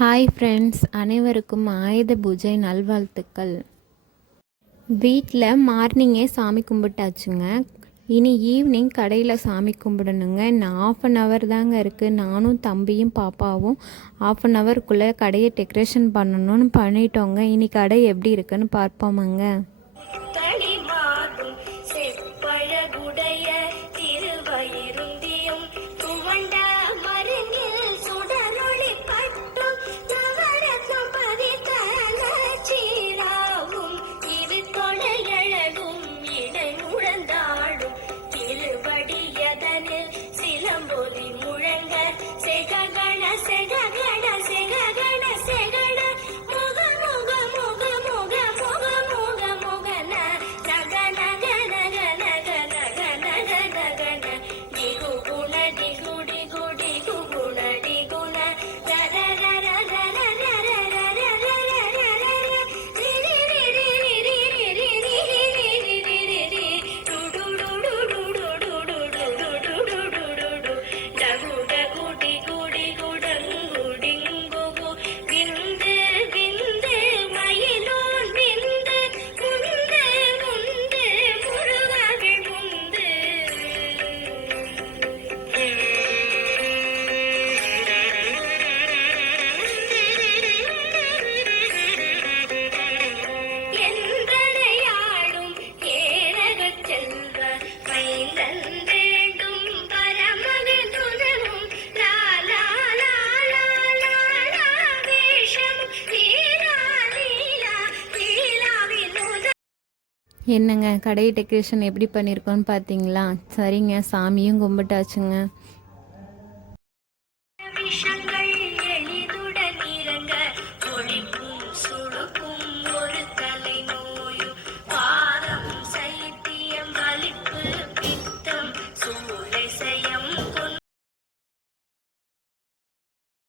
Hi friends, அனைவருக்கும் ஆயுத பூஜை நல்வாழ்த்துக்கள். வீட்டில் மார்னிங்கே சாமி கும்பிட்டாச்சுங்க. இனி ஈவினிங் கடையில் சாமி கும்பிடணுங்க. இன்னும் 1/2 தாங்க இருக்குது. நானும் தம்பியும் பாப்பாவும் 1/2 கடையை டெக்கரேஷன் பண்ணணும்னு பண்ணிட்டோங்க. இனி கடை எப்படி இருக்குன்னு பார்ப்போமாங்க. என்னங்க கடை டெக்கரேஷன் எப்படி பண்ணியிருக்கோன்னு பார்த்தீங்களா? சரிங்க, சாமியும் கும்பிட்டாச்சுங்க.